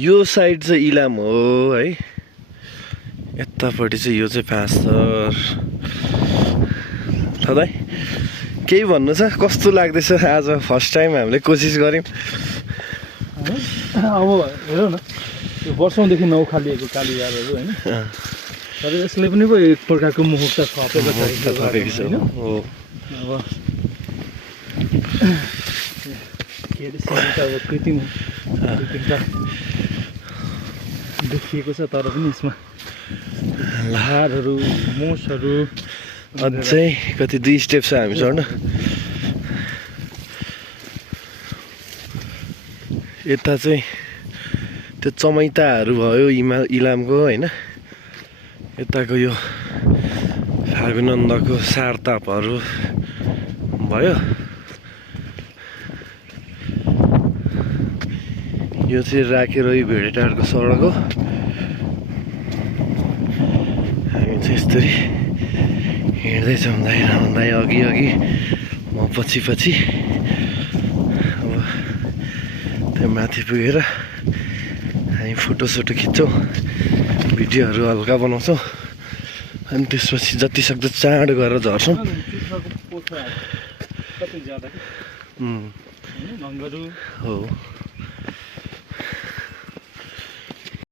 यो साइड चाहिँ इलाम हो है, यतापट्टि चाहिँ यो चाहिँ पाँचथर। दाइ केही भन्नु छ, कस्तो लाग्दैछ? आज फर्स्ट टाइम हामीले कोसिस गऱ्यौँ। अब हेरौँ न, यो वर्षौँदेखि नउखालिएको कालीबारहरू होइन, तर यसले पनि पो एक प्रकारको मुहुर्त थपेको थपेको छ। हो अब के अरे सिमेन्ट अब कृत्रिमता देखिएको छ, तर पनि यसमा लाहारहरू मोसहरू अझै कति 2 स्टेप छ हामी चढ्न। यता चाहिँ त्यो चमैताहरू भयो इलामको होइन, यताको यो फाल्गुनन्दको सारतापहरू भयो। यो चाहिँ राखेर यो भेडेटारको सडक हो। हामी चाहिँ यसरी हिँड्दैछौँ दाइ अघि अघि, म पछि पछि। अब त्यो माथि पुगेर हामी फोटोसोटो खिच्छौँ, भिडियोहरू हल्का बनाउँछौँ, अनि त्यसपछि जति सक्दो चाँडो गरेर झर्छौँ। हो